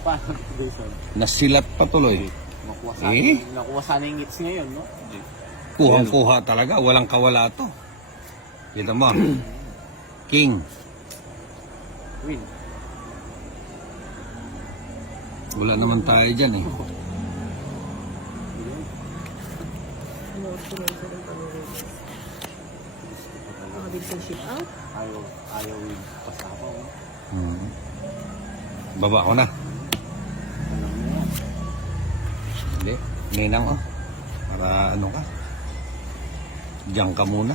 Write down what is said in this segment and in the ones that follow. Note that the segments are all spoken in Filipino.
Paano Jason? Nasilat pa tuloy. Nakuha sana yung hits ngayon, no? Kuhang-kuha talaga. Walang kawala to. Kita mo. King. Win. Wala naman tayo dyan eh. Ayaw win. Pasama, oh. Baba ko na. Alam mo yan. Hindi. Ninang oh. Para ano ka. Diyan ka muna.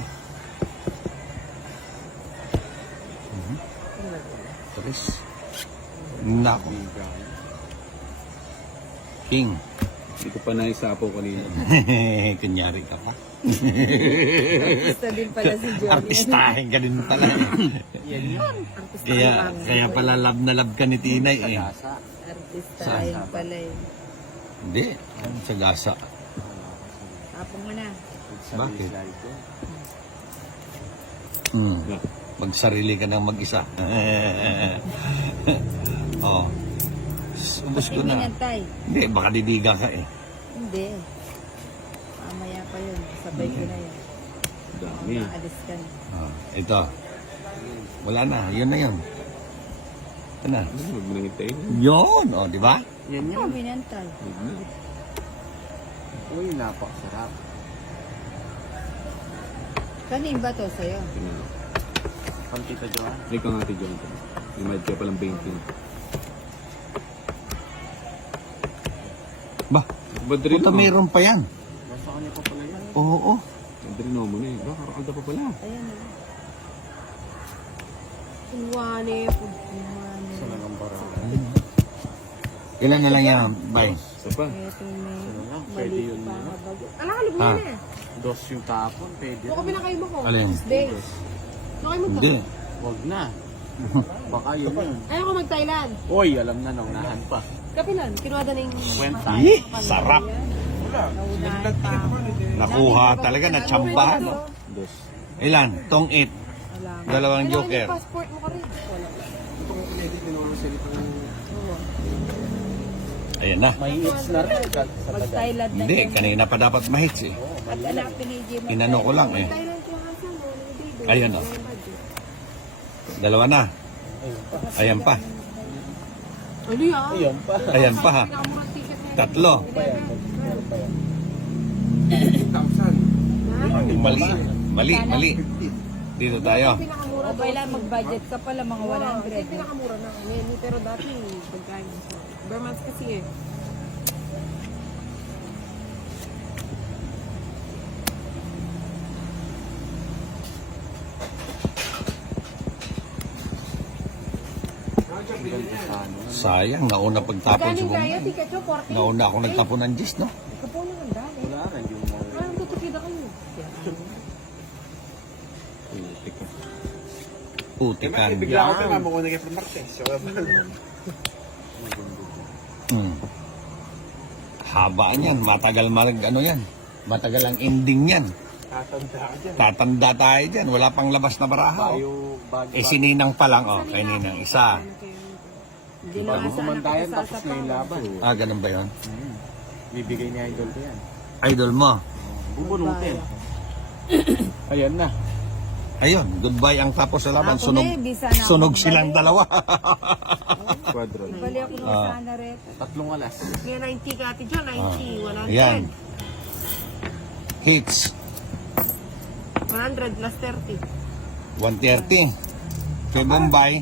Tapos. Nako. King. Hindi ko pa naisapo kanina. Kunyari ka pa. Artista din pala si Johnny. Artistahin ka din pala. Yan yun. Kaya pala love na love ka ni Tinay eh. Sagasa. Artistahin pala eh. Hindi. Sa gasa. Tapong mo na. Bakit? Magsarili ka ng mag-isa. Oh. Ubus ko na. Minantay. Hindi, baka didiga ka eh. Hindi. Mamaya pa yun. Sabay ko na yun. Dami. Alis ka na. Ito. Wala na. Yun na yun. Ito na. Huwag mo nang itayin. Yun. O, di ba? Yan Ako yun. minantay. Uy, napakasarap. Kanin ba to sa'yo? Pantita Johan. Ay, kang ate John. Imayad ka palang 20. Ba? Badrino. Puta, mayroon pa yan. Nasa kanya pa pala yan. Oo. Badrino mo na eh. Baka kakalda pa pala. Ayan na. Kunwane. Kunwane. Sa nagambara. Ilan na lang yan, bay? Isa pa. Ito may lang, pwede maliit yun pa na. bago. Ha? Dos yung tapon, pwede. Alin? Days. Hindi. Huwag na. Baka yun yun. Ayaw ko mag-Thailand. Uy, alam na, naunahan pa. Kapilan, kinuha na yung... Kwenta. Sarap. Naunahan pa ako. Nakuha talaga, natsamba. No? Dos. Ilan? Tong 8. Wala. Dalawang Kailangan joker. yung passport mo ka rin. Ayan na. May hits na rin. Sa tagal. Mag-Thailand na Hindi, yan. kanina pa dapat mahits eh. At anak pinigil mo. Inano ko lang eh. Thailand yung hasa mo. Hindi. Ayan o. Dalawa na. Ayan pa. Ano yan? Ayun pa. Ayan pa ha. Pinakamurang ticket na yan. Tatlo. Mali. Mali, mali. Dito tayo. Pinakamura O kailan mag-budget ka pala mga Yung 100. pinakamura na. Ngayon, pero dati, pagkain. Bermans kasi eh. Ganda sana. Sayang, nauna pagtapon si Galing kaya, Bong. ticket nyo, 40. Nauna ako nagtapon ng gis, no? Ikaw po naman dami. Wala rin yung mga... Parang tutupida kayo. Putik ka. Putikan. Bigla ako pa mo Haba niyan, matagal ano yan. Matagal ang ending yan. Tatanda tayo dyan, wala pang labas na baraha. Oh. Eh sininang pa lang, oh, kay Ninang isa. Hindi na nga sa anak Kumantayan ko tapos na yung laban. Ganun ba yun? Bibigay ni Idol ko yan. Idol mo. Bubunutin. Ayan na. Ayun, goodbye ang tapos sa laban. Ako Sunog, na eh, bisa na ako sunog magbalik. silang dalawa. Quadron. Bali ako nung sana rin. Tatlong alas. Ngayon, 90 ka ate John, 90, 100. Yan. Hits. 100 plus 30. 130. Kay Bombay.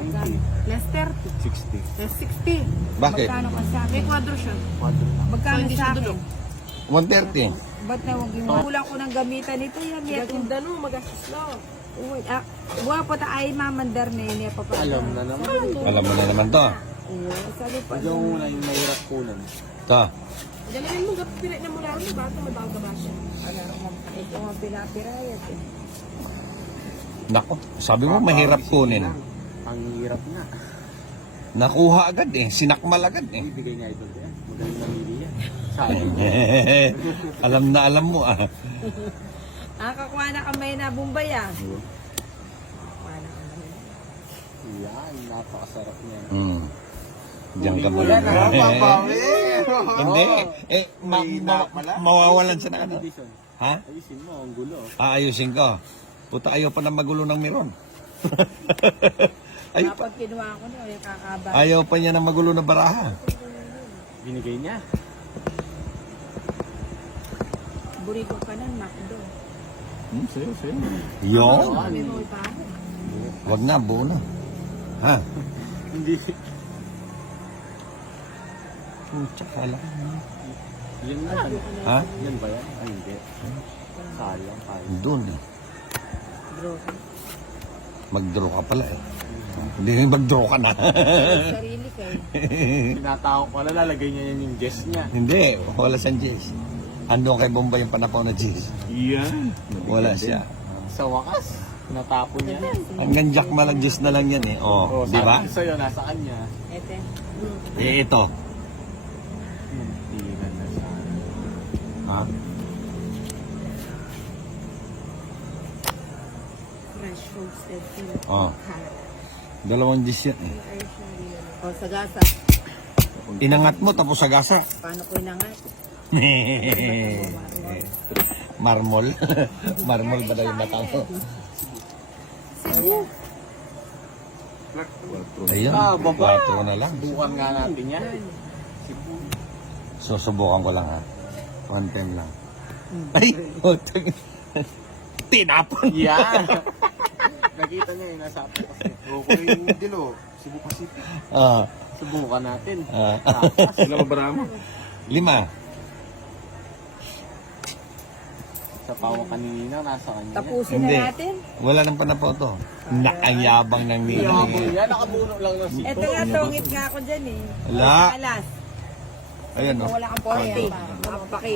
90. Plus 30. 60. Plus 60. Bakit? Magkano ka sa May akin? quadro siya. Magkano hindi sa siya akin? dulog. 130. Ba't na huwag yung kulang ko ng gamitan nito? Yan, yan. Gaganda no, magastos na. Uy, guwapo ta ay mamandar na yun. Yan, papa. Alam na naman. Alam mo na naman to. Iyo, sabi pa. Ikaw muna yung mahirap kunan. To. Dalawin mo, pilit na mula rin, bago madaw ka ba siya? Ito nga pinapirayat eh. Nako, sabi mo mahirap kunin. Ang hirap na. Nakuha agad eh. Sinakmal agad eh. Ibigay ni Idol ko yan. Magaling namili yan. Sayang. Alam na alam mo ah. Kakuha na kamay na Bombay ah. Kakuha na kamay. Yan, napakasarap niyan. Diyan ka Wala na, muna. babawi. Hindi. Eh, May hawak pala. mawawalan siya ng ano. Condition. Ha? Ayusin mo, ang gulo. Aayusin ko. Puta, ayaw pa na magulo ng meron. ayaw, pa, Kapag kinuha ko niya, yung kakaba. ayaw pa niya na magulo ng baraha. Binigay niya. Burigo ka nun, Macdo. Sa'yo, sa'yo. Yun. Kami mo ipaano. Wag na, buo na. Ha? Hindi. Pucha, kala. Yan na. Ha? Yan ba yan? Ay, hindi. Sayang tayo. Doon eh. Bro. Mag-draw ka pala eh. Hindi mag-draw ka na. Sarili kayo. Tinatawag ko na, lalagay niya yan yung Jess niya. Hindi, wala siyang Jess. Ando kay Bombay yung panahon na Jess. Yan. Wala siya. Sa wakas, natapon niya. Hanggang Jack Malang Jess na lang yan eh. Oh, di ba? Sabi ko sa'yo, nasa kanya. Ete. Eh, ito. Hindi na siya. Ha? Fresh roasted food. Oh. Dalawang Jess yan eh. O, sagasa. Inangat mo tapos sagasa. Paano ko inangat? Marmol. Marmol ba daw yung mata mo? Ayun, baba. 4 na lang. Bukan nga natin yan. Susubukan ko lang ha. One time lang. Ay! Tinapon! Yan! Nakita niya yung nasa apo kasi. Okay, yung dilo. Cebu Pacific. Ah, Subukan natin. Sila ba bara mo? 5. Sa pawa kanina, nasa kanya. Tapusin Hindi. na natin. Wala nang panapoto. Nakayabang ng ninang. Yan, nakabuno lang ng sito. Ito nga, tungit nga ako dyan eh. Wala. Alas. Ayan o. Kung wala kang 40. Mapaki.